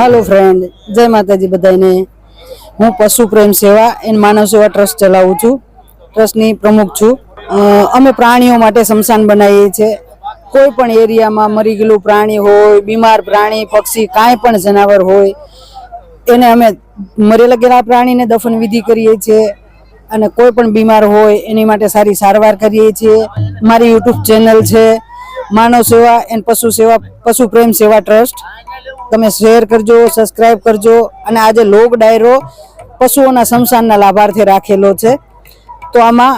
Hello friend, जय माताजी बधाने। हूँ पशु प्रेम सेवा एन मानव सेवा ट्रस्ट चलावुं छुं। ट्रस्टनी प्रमुख छुं। अमे प्राणीओ माटे समसान बनावीए छीए। कोई पण एरियामां मरी गेलुं प्राणी होय, बीमार प्राणी पक्षी कांई पण जनावर होय एने अमे मरेला गेला प्राणीने दफन विधि करीए छीए અને કોઈ પણ બીમાર હોય એની માટે સારી સારવાર કરીએ છીએ। મારી યુટ્યુબ ચેનલ છે માનવ સેવા એન્ડ પશુ સેવા, પશુ પ્રેમ સેવા ટ્રસ્ટ। તમે શેર કરજો, સબસ્ક્રાઇબ કરજો। અને આજે લોક ડાયરો પશુઓના સમસાનના લાભાર્થે રાખેલો છે, તો આમાં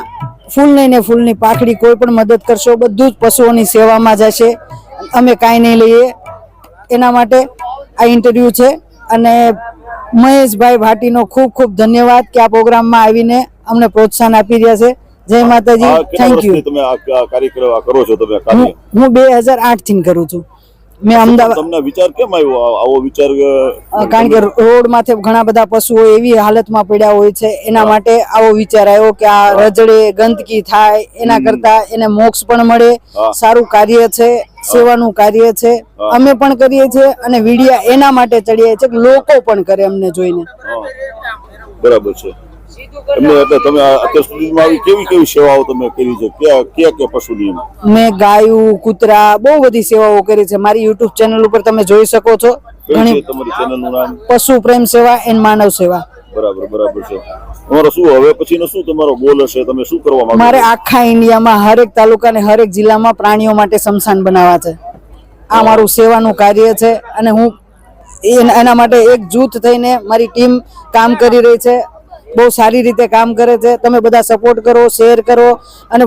ફૂલની ને ફૂલની પાખડી કોઈ પણ મદદ કરશો, બધું જ પશુઓની સેવામાં જશે। અમે કાંઈ નહીં લઈએ એના માટે આ ઇન્ટરવ્યુ છે। અને મહેશભાઈ ભાટીનો ખૂબ ખૂબ ધન્યવાદ કે આ પ્રોગ્રામમાં આવીને અમને પ્રોત્સાહન આપી રહ્યા છે। જય માતાજી, થેન્ક યુ। તમે આ કાર્યક્રમ કરો છો? તમે કાર્ય હું 2008 થી કરું છું। મેં અમદાવાદ તમને વિચાર કેમ આવ્યો આવો વિચાર? કારણ કે રોડ માથે ઘણા બધા પશુઓ એવી હાલતમાં પડ્યા હોય છે, એના માટે આવો વિચાર આવ્યો કે આ રજડે ગંદકી થાય એના કરતા એને મોક્ષ પણ મળે। સારું કાર્ય છે, સેવાનું કાર્ય છે, અમે પણ કરીએ છીએ અને વિડિયા એના માટે ચડીએ છે કે લોકો પણ કરે અમને જોઈને। બરાબર છે। એમને એટલે તમે અત્યાર સુધીમાં આવી કેવી કેવી સેવાઓ તમે કરી છે? કયા કયા પશુની? મેં ગાયું, કૂતરા, બહુ બધી સેવાઓ કરી છે। મારી યુટ્યુબ ચેનલ ઉપર તમે જોઈ શકો છો। ઘણી તમારી ચેનલનું નામ પશુ પ્રેમ સેવા એન્ડ માનવ સેવા। બરાબર બરાબર છે। તમારો શું હવે પછીનો શું તમારો ગોલ હશે? તમે શું કરવા માંગો છો? મારે આખા ઇન્ડિયામાં હરેક તાલુકા ને હરેક જિલ્લામાં પ્રાણીઓ માટે સમસાન બનાવવા છે। આ મારું સેવાનું કાર્ય છે અને હું એના માટે એક જૂથ થઈને મારી ટીમ કામ કરી રહી છે। બહુ સારી રીતે કામ કરે છે। તમે બધા સપોર્ટ કરો, શેર કરો અને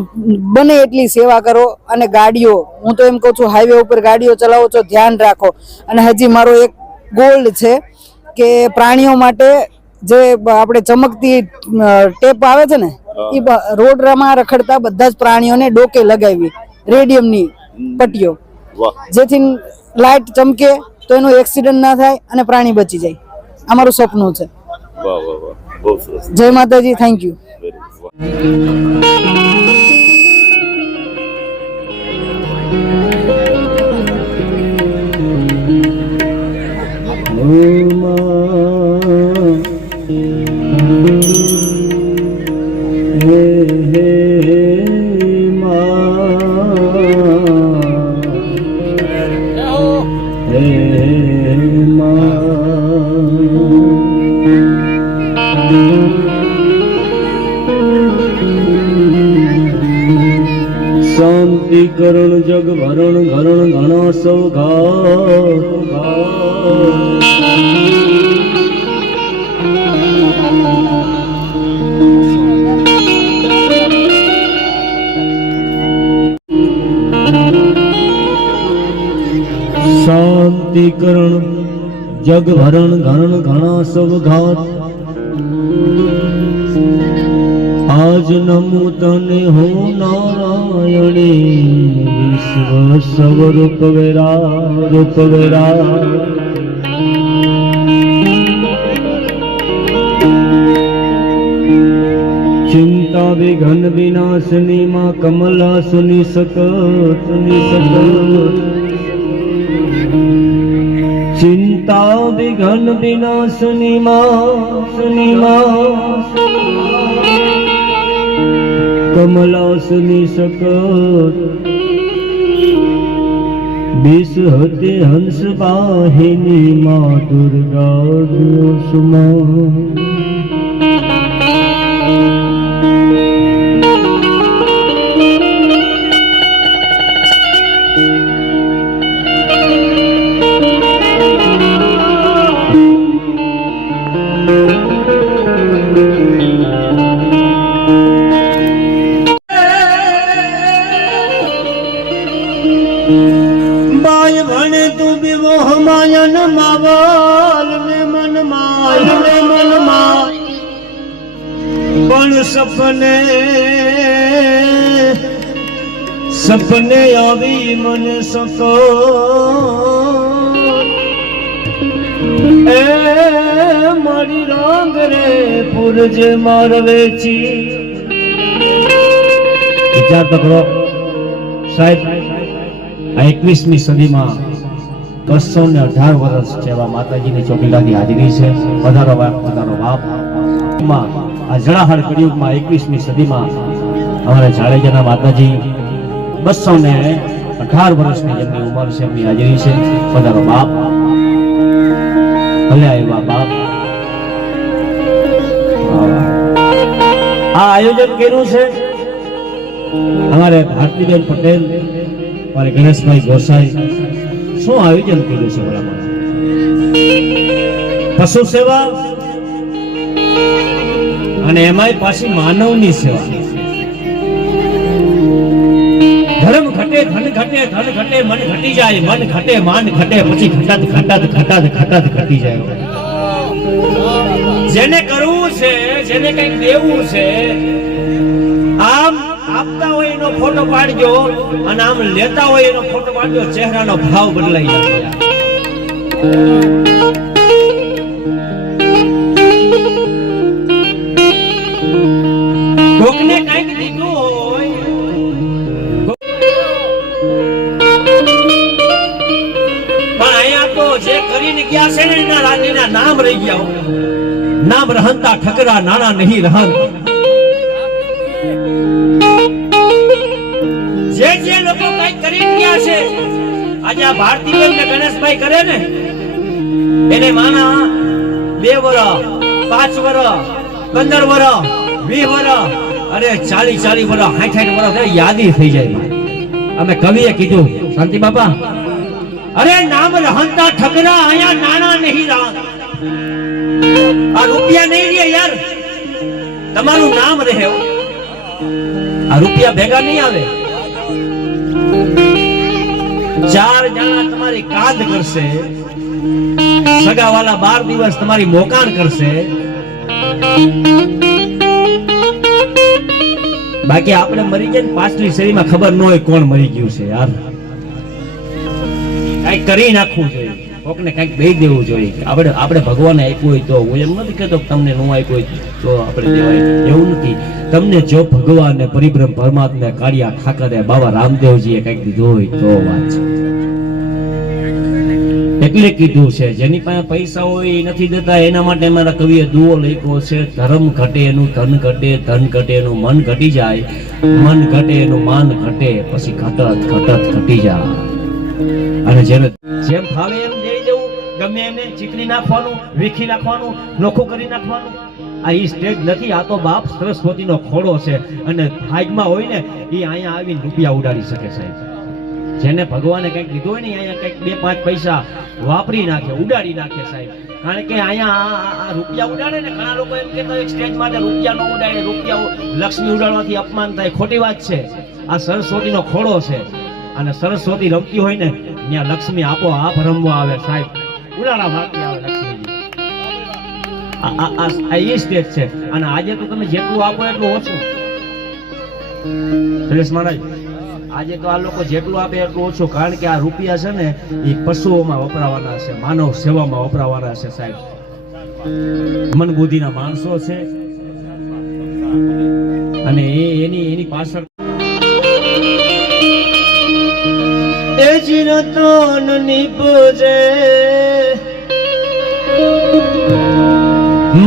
બને એટલી સેવા કરો। અને ગાડીઓ, હું તો એમ કહું છું હાઈવે ઉપર ગાડીઓ ચલાવો છો ધ્યાન રાખો। અને હજી મારો એક ગોલ છે કે પ્રાણીઓ માટે જે આપણે ચમકતી ટેપ આવે છે ને એ રોડમાં રખડતા બધા જ પ્રાણીઓને ડોકે લગાવી રેડિયમની પટ્ટીઓ, જેથી લાઇટ ચમકે તો એનું એક્સિડન્ટ ના થાય અને प्राणी बची जाए। आ माરું सपનું છે। વાહ વાહ વાહ, બહુ સરસ। જય માતાજી, થેન્ક યુ। शांतिकरण जग भरण घरण घना सौघात। शांतिकरण जग भरण घरण घना सौघात। आज नमो तने हो नारायणे विश्व सब रूप वेरा। चिंता विघन विनाशनी माँ कमला सुनी सकत। चिंता विघन विनाशनी माँ कमला सुनी सकत। विष हते हंस वाहिनी माँ दुर्गा सुमा। बाय भने तू विमोह मायन मावाल में मन माय पण सपने आवी मन सको। ए मारी रांग रे पुरजे मारवेची। विचार तो करो साहेब, 21મી સદીમાં 218 વર્ષ જેવા માતાજીની ચોકીલાની હાજરી છે. વધારો બાપ વધારો બાપ. આ જળાહળ કળિયુગમાં 21મી સદીમાં અમારા જાડેજાના માતાજી 218 વર્ષની જેમની ઉંમર છે, એમની હાજરી છે. વધારો બાપ. ભલે આવ્યા બાપ. આ આયોજન કર્યું છે અમારે ભારતીબેન પટેલ, અમારે ગણેશભાઈ ગોસાઈ. શું આયોજન કર્યું છે ભલામણ? પશુ સેવા અને એમાંય પાછી માનવની સેવા. ધર્મ ઘટે, ધન ઘટે, ધન ઘટે, મન ઘટી જાય, મન ઘટે, માન ઘટે, પછી ઘટાત ઘટાત ઘટાત ઘટાત ઘટી જાય. જેને કરવું છે, જેને કંઈક દેવું છે, આમ આપતા હોય એનો ફોટો પાડજો અને આમ લેતા હોય એનો ફોટો પાડજો, ચહેરાનો ભાવ બદલાઈ જાય. કોકને કંઈક દીધું હોય, પણ અહીંયા તો જે કરીને ગયા છે ને એના રાજીના નામ રહી ગયા હોય. નામ રહંતા ઠકરા, નાણા નહીં રહન. જે લોકો કઈ કરી ગયા છે, આજે આ ભારતીબેન ને ગણેશભાઈ કરે ને, એને માના 2 વર્ષ, 5 વર્ષ, 15 વર્ષ, 20 વર્ષ, અરે 40 વર્ષ, 60 વર્ષ યાદી થઈ જાય. અમે કવિએ કીધું, શાંતિ બાપા, અરે નામ રહંતા ઠકરા, અહીંયા નાણા નહીં રહન. આ રૂપિયા નહીં રહે યાર, તમારું નામ રહે. આ રૂપિયા ભેગા નહીં આવે. 4 જણા તમારી કાંધ કરશે, સગાવાલા 12 દિવસ તમારી મોકાણ કરશે. બાકી આપણે મરી ગયા ને પાછલી શરીરમાં ખબર ન હોય કોણ મરી ગયું છે યાર. કઈક કરી નાખવું જોઈએ, કોકને કઈક દઈ દેવું જોઈએ. આપણે ભગવાને આપ્યું હોય તો, હું એમ નથી કહેતો તમને ન આપ્યું હોય તો આપણે દેવાય, એવું નથી. તમને જો ભગવાન ને પરિબ્રહ્મ પરમાત્મા કાળિયા ઠાકરે બાબા રામદેવજીએ કઈક દીધું હોય તો વાત છે. એટલે કીધું છે જેની પાસે પૈસા હોય એ નથી દેતા. એના માટે મારા કવિએ દુઓ લખ્યો છે, ધર્મ ઘટે એનું ધન ઘટે, ધન ઘટે એનું મન ઘટી જાય, મન ઘટે એનું માન ઘટે, પછી ઘટત ઘટત ઘટી જાય. અને જેને જેમ ફાવે એમ દઈ દેવું, ગમે એને ચીકણી નાખવાનું, વીખી નાખવાનું, નોખું કરી નાખવાનું. આ ઈ સ્ટેજ નથી, આ તો બાપ સરસ્વતીનો ખોડો છે. અને ભાગમાં હોય ને એ અહીંયા આવીને રૂપિયા ઉડાડી શકે સાહેબ. જેને ભગવાને કંઈક દીધું હોય ને અહીંયા કંઈક 2-5 પૈસા વાપરી નાખે, ઉડાડી નાખે સાહેબ. કારણ કે અહીંયા આ રૂપિયા ઉડાડે ને, ઘણા લોકો એમ કહેતા હોય સ્ટેજ માટે રૂપિયા ન ઉડાડે, રૂપિયા લક્ષ્મી ઉડાડવાથી અપમાન થાય. ખોટી વાત છે. આ સરસ્વતીનો ખોડો છે અને સરસ્વતી રમતી હોય ને ત્યાં લક્ષ્મી આપોઆપ રમવા આવે સાહેબ. ઉડાડા મારતી આવે લક્ષ્મીજી. આ એ સ્ટેજ છે. અને આજે તો તમે જેટલું આપો એટલું ઓછું. સુરેશ મહારાજ, આજે તો આ લોકો જેટલું આપે એટલું ઓછું. કારણ કે આ રૂપિયા છે ને એ પશુઓમાં વપરાવાના છે, માનવ સેવામાં વપરાવાના છે સાહેબ. મન બુદ્ધિના માણસો છે અને એની પાછળ એ ચિરતન નિપજે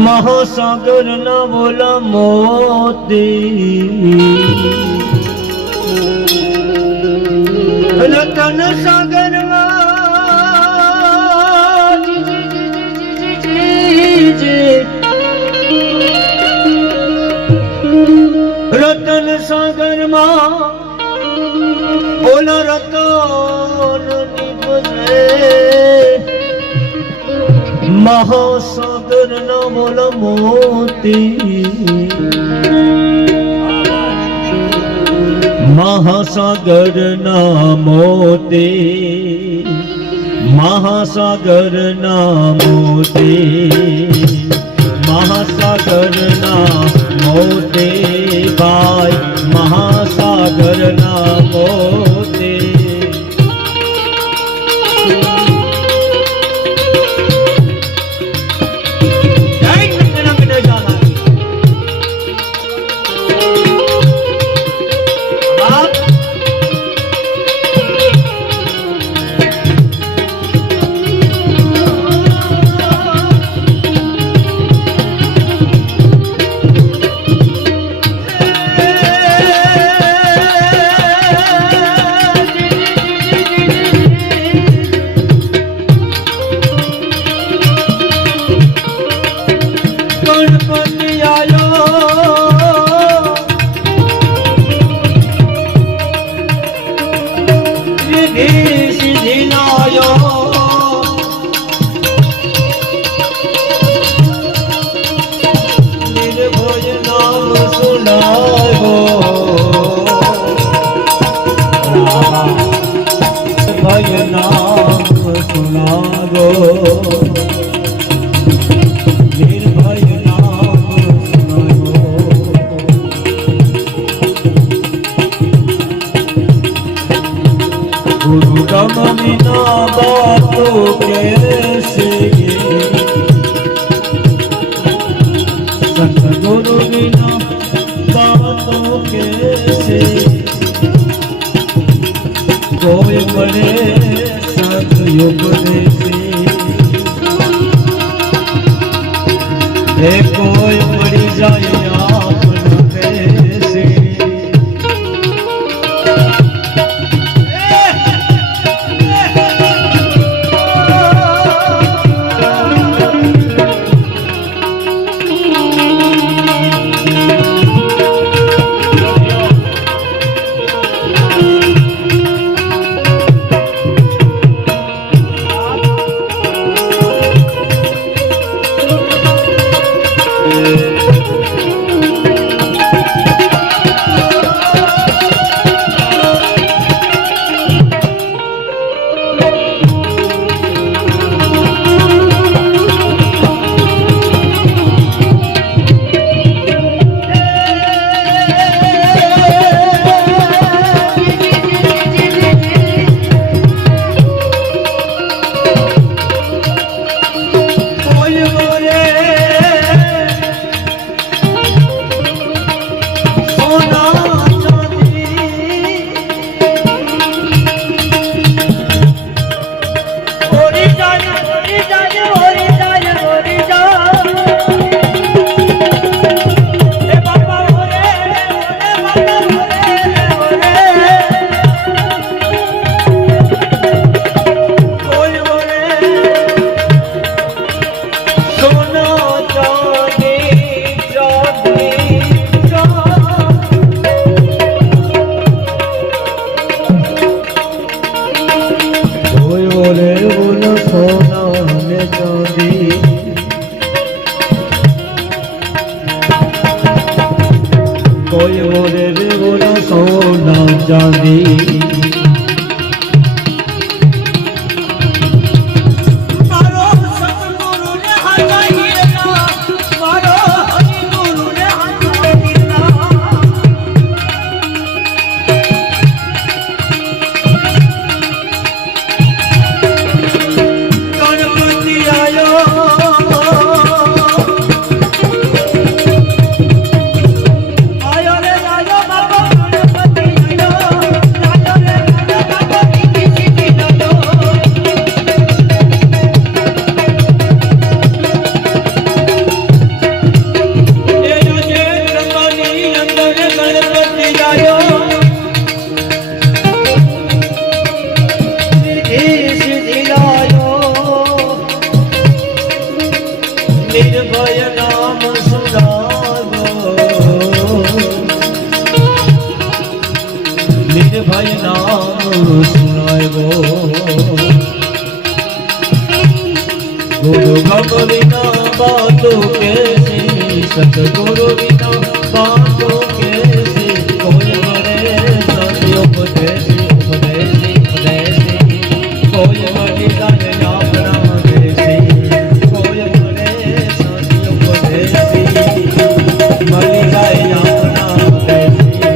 મહાસાગર ના બોલા મોતી, રતન સાગર રતન સાગર માં ઓલા રતન નિપજે મહાસાગર ના બોલા મોતી, મહાસાગર ના મોતી, મહાસાગર ના મોતી, મહાસાગર ના મોતી ભાઈ, મહાસાગર ના મોતી. વિના બાતો કેસે સતગુરુ વિના બાતો કેસે કોઈ મળે સદયુગ દેશે એ કોઈ મળી જાય આપના દેશે કોઈ મોરે બોલો સોના ચાંદી નિર્ભય નામ સુનાવો નિર્ભય નામ સુનાવો ગુરુ ગમ વિના બાતો કેસે સતગુરુ વિના બાતો કેસે કોઈ મળે સત્ય ઉપદેશી ઉપદેશી ઉપદેશી કોઈ મળી જાય આપણા દેશે કોઈ મળે સત્ય ઉપદેશી મળી જાય આપણા દેશે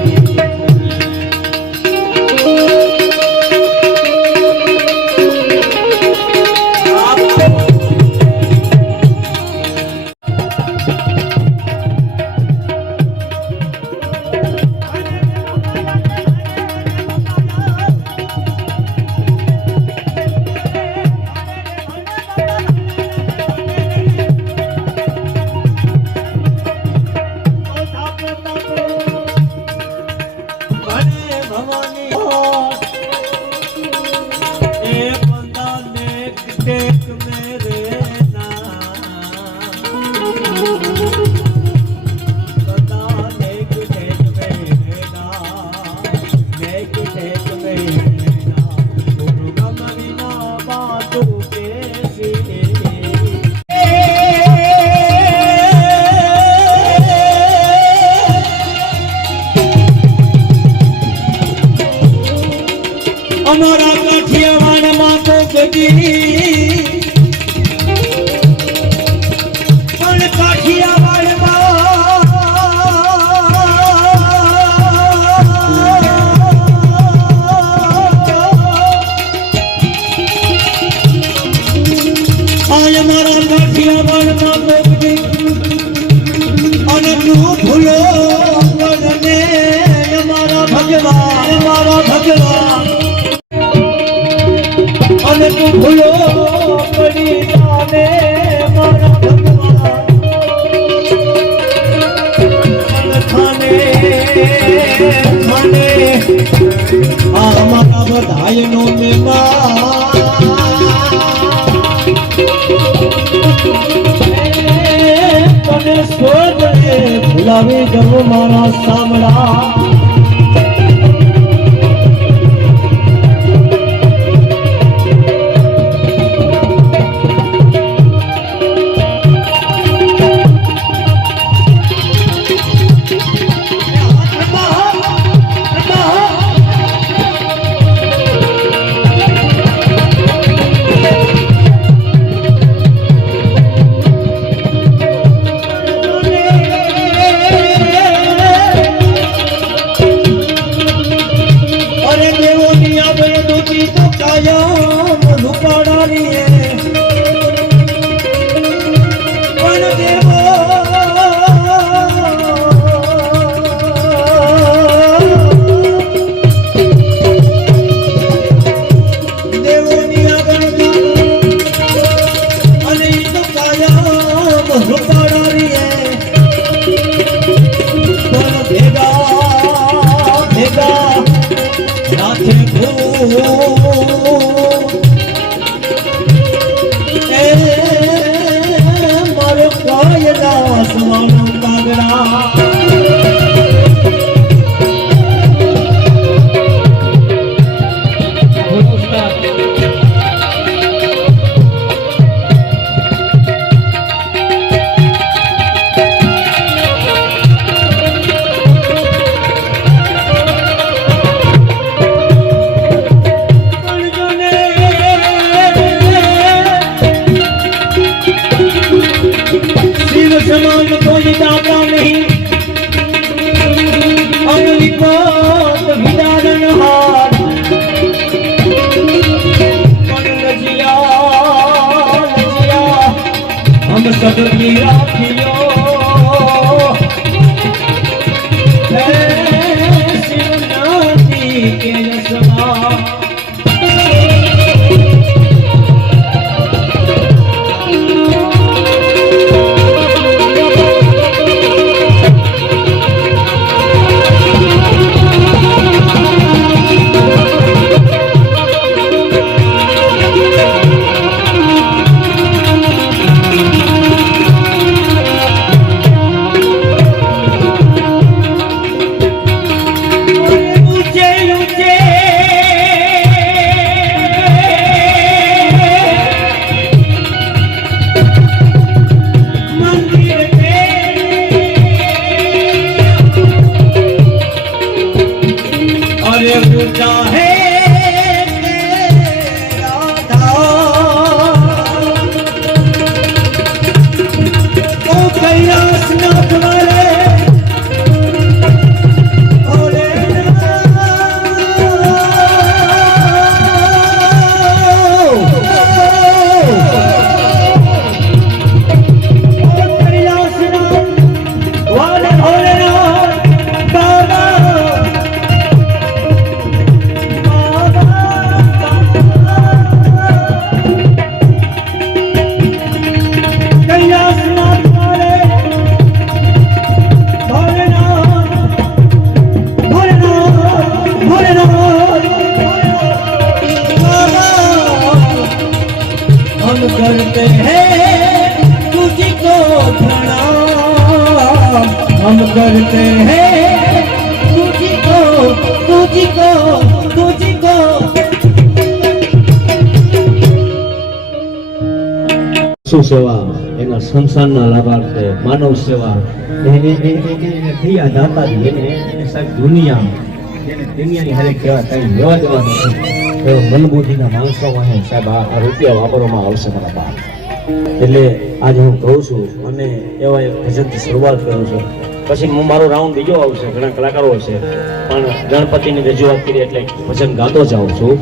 અમારા કાઠિયાવાડમાં તો ગજી પણ કાઠિયાવાડમાં ભૂલો પડને અમારા ભગવાન અને તું ભૂલો પડી જાને મારા ભગવાન ખાને ખાને આ મારા બધાયનો તને સ્વર્ગને ભૂલાવી દઉં મારા સામડા समान कोई दाता नहीं अगली बात विदारण हार लजिया लजिया हम सबकी राखियो शिवनाथी के रसवा करते हैं तुझको प्रणाम हम करते हैं तुझको तुझको तुझको શું સેવા એના સંસારના લાભાર્થે માનવ સેવા એને થયા દાતાજી એને સાહેબ દુનિયાની હરેક કહેવા કઈ લેવા દેવા નથી એવો મનબુદ્ધિના માણસો અહીં સાહેબ આ રૂપિયા વાપરવામાં આવશે મારા બાપ એટલે આજે હું કહું છું અને એવા એક ભજનથી શરૂઆત કરું છું પછી હું મારો રાઉન્ડ બીજો આવશે ઘણા કલાકારો હશે પણ ગણપતિની રજૂઆત કરી એટલે ભજન ગાતો જાઉં છું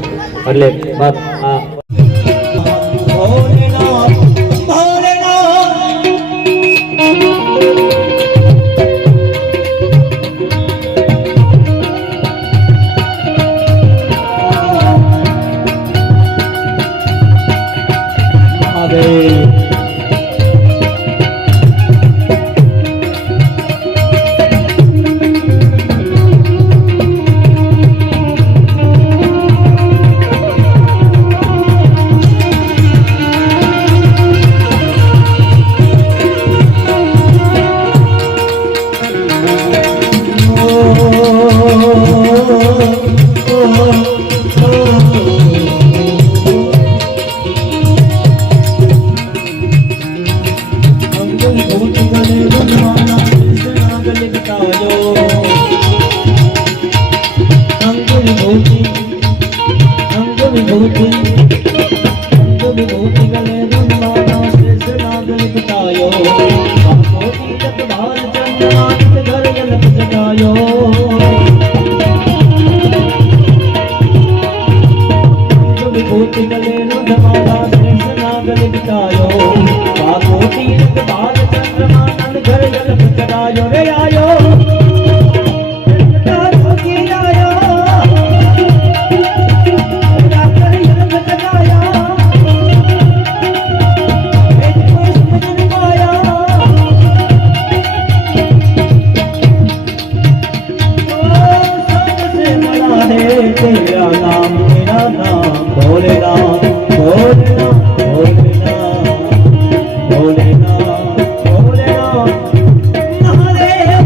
એટલે બાપ આ तेरा नाम मेरा नाम भोलेनाथ भोलेनाथ भोलेनाथ भोलेनाथ भोलेनाथ महादेव।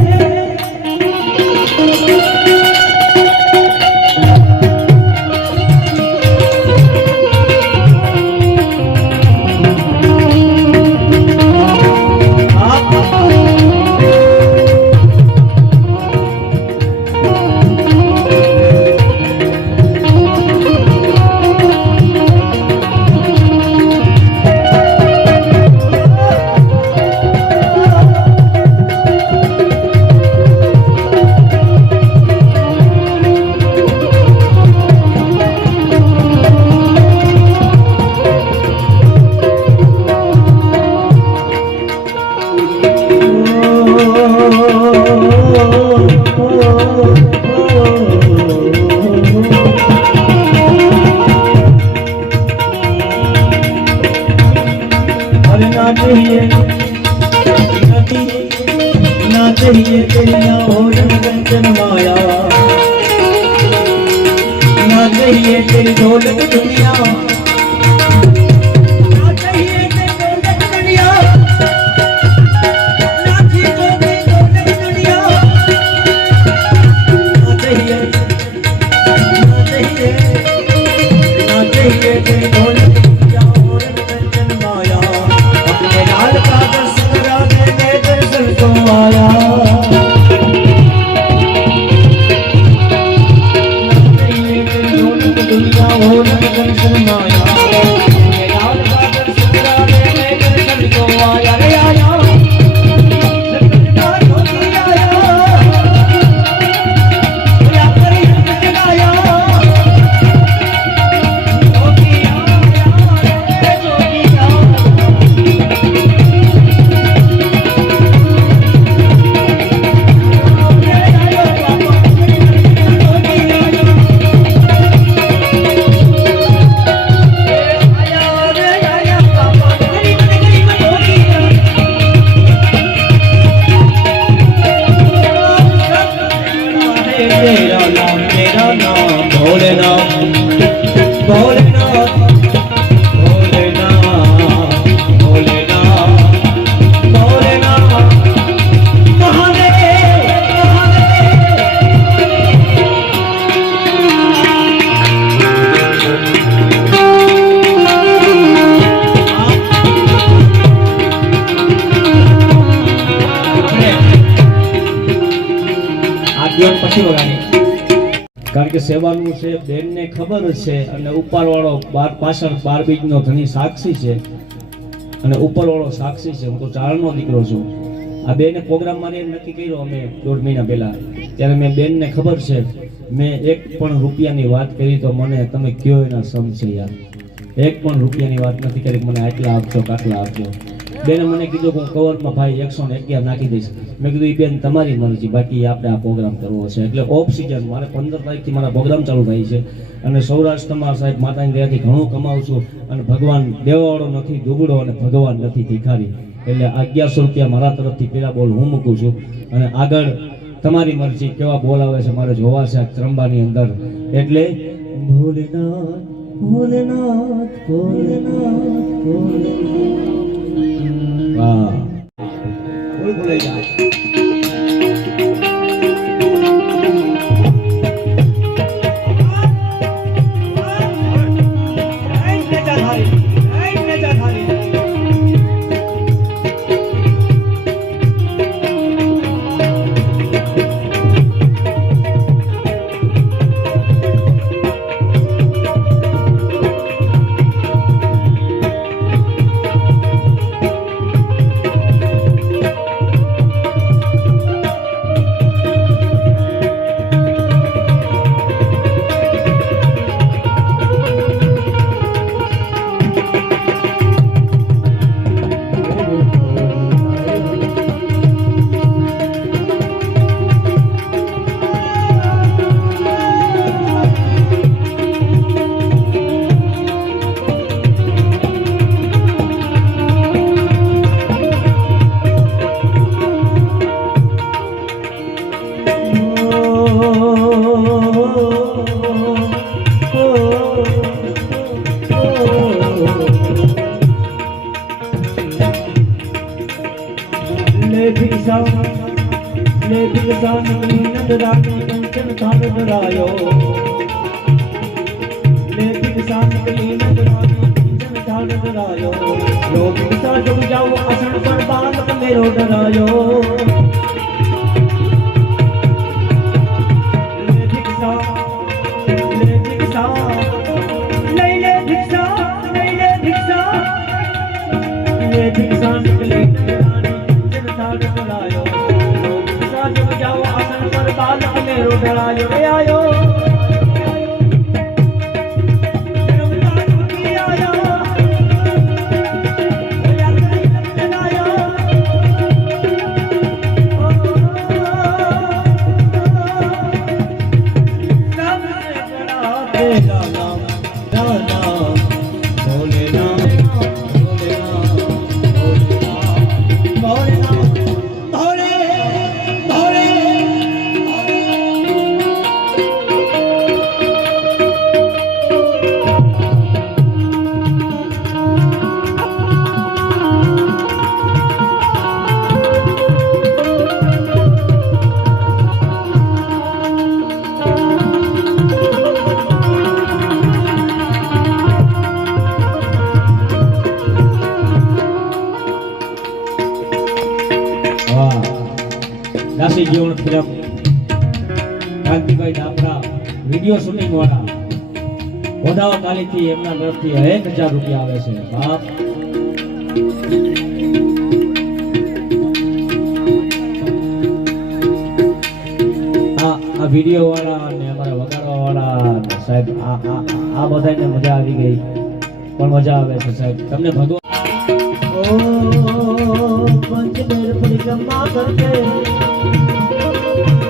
ना चाहिए तेरिया और रंजन माया, ना चाहिए तेरी दौलत दुनिया, ना चाहिए तेरी दौलत दुनिया, ना चाहिए तेरी दौलत दुनिया, ना चाहिए ना चाहिए ना चाहिए तेरी दौलत दुनिया और रंजन माया। अपने लाल का दर्श करा दे मैं दर्शन को आया। दुनिया हो दर्शन माया, अपने लाल का दर्श करा दे मैं दर्शन को आया रे आया। तेरा नाम मेरा नाम भोलेनाथ भोलेनाथ भोलेनाथ भोलेनाथ भोलेनाथ महादेव महादेव। પછી વગાડી કારણ કે સેવાનું છે બેનને ખબર જ છે અને ઉપરવાળો પાછળ 12 બીજનો ધણી સાક્ષી છે અને ઉપરવાળો સાક્ષી છે. હું તો ચારણનો દીકરો છું. આ બેને પ્રોગ્રામ મારે નક્કી કર્યો અમે 1.5 મહિના પહેલા, ત્યારે મેં બેનને ખબર છે મેં એક પણ રૂપિયાની વાત કરી તો મને તમે કયો એના સમ છે યાર. એક પણ રૂપિયાની વાત નથી કરી મને આટલા આપજો કાટલા આપજો. બેને મને કીધું કે હું કવરમાં ભાઈ 111 નાખી દઈશ. મેં કીધું એ બેન તમારી મરજી, બાકી આપણે આ પ્રોગ્રામ કરવો છે. એટલે ઓફ સિઝન મારે 15 તારીખથી મારા પ્રોગ્રામ ચાલુ થાય છે અને સૌરાષ્ટ્રમાં સાહેબ માતાની દયાથી ઘણું કમાવું છું અને ભગવાન દેવાવાળો નથી દુબળો અને ભગવાન નથી ભિખારી. એટલે 1100 રૂપિયા મારા તરફથી પેલા બોલ હું મૂકું છું અને આગળ તમારી મરજી કેવા બોલ આવે છે મારે જોવા છે આ ત્રંબાની અંદર. એટલે ભોલેનાથ ભોલેનાથ ભોલેનાથ ભોલેનાથ વાહ કોઈ ભૂલે જાય. किंचन थान डरायो ले भिक्षा निकली नजरानी किंचन थान डरायो लो भिक्षा जुग जाओ आसन पर बालक मेरो डरायो ले भिक्षा ले भिक्षा ले भिक्षा ले भिक्षा निकली नजरानी किंचन थान डरायो लो भिक्षा जुग जाओ आसन पर बालक मेरो डरायो रे आयो દાસી જીવન ફિલ્મ કાંતિભાઈ દાપરા વિડીયો શૂટિંગ વાળા વધાવા કાલીથી એમના તરફથી 1000 રૂપિયા આવે છે બાપ આ વિડીયો વાળા અને અમારા વગાડવા વાળા સાહેબ આ બધાને મજા આવી ગઈ પણ મજા આવે છે સાહેબ તમને ભગવાન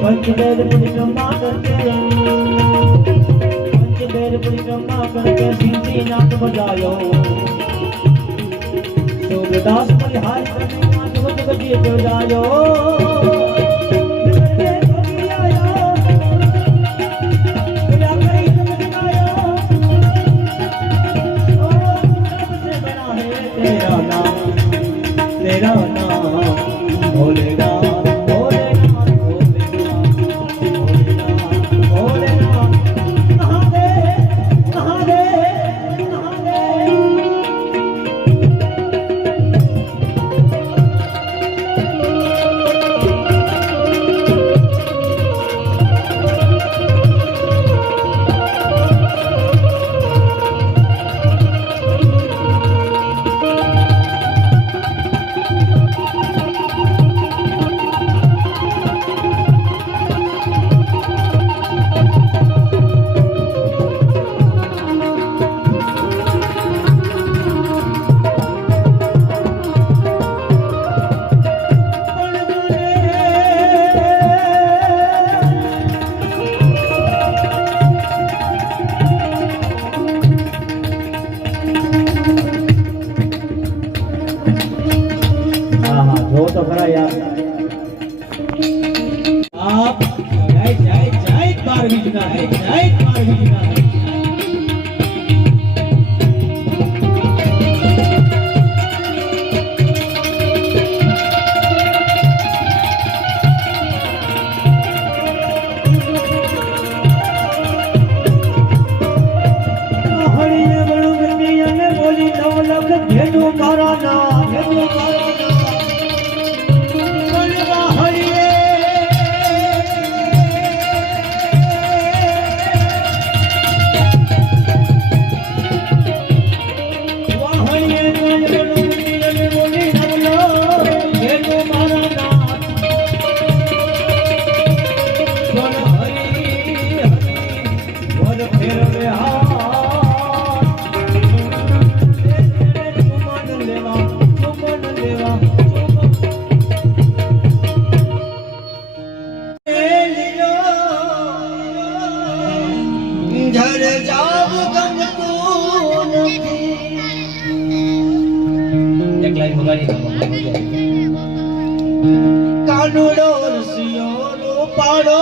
पंचदेव परिक्रमा करके पंचदेव परिक्रमा करके सिंधी नाथ बजायो सूरदास परिहार करके नाथ बजी बजायो तेरा नाम भोलेनाथ भोलेनाथ भोलेनाथ भोलेनाथ महादेव महादेव महादेव जो तो खरा यार आप जय जय जय पार्वती जी का है जय पार्वती जी का है हरिये बड़ू गंदिया ने बोली 9 लाख भेजो मारा ना भेजो मारा કાનુડો રસિયોનો પાડો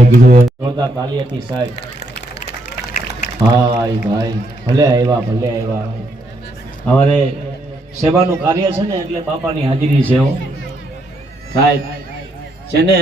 જે કીધું એ જોરદાર તાળી હતી સાહેબ. ભાઈ ભાઈ ભલે આવ્યા. અમારે સેવાનું કાર્ય છે ને એટલે બાપાની હાજરી છે હો સાહેબ. જેને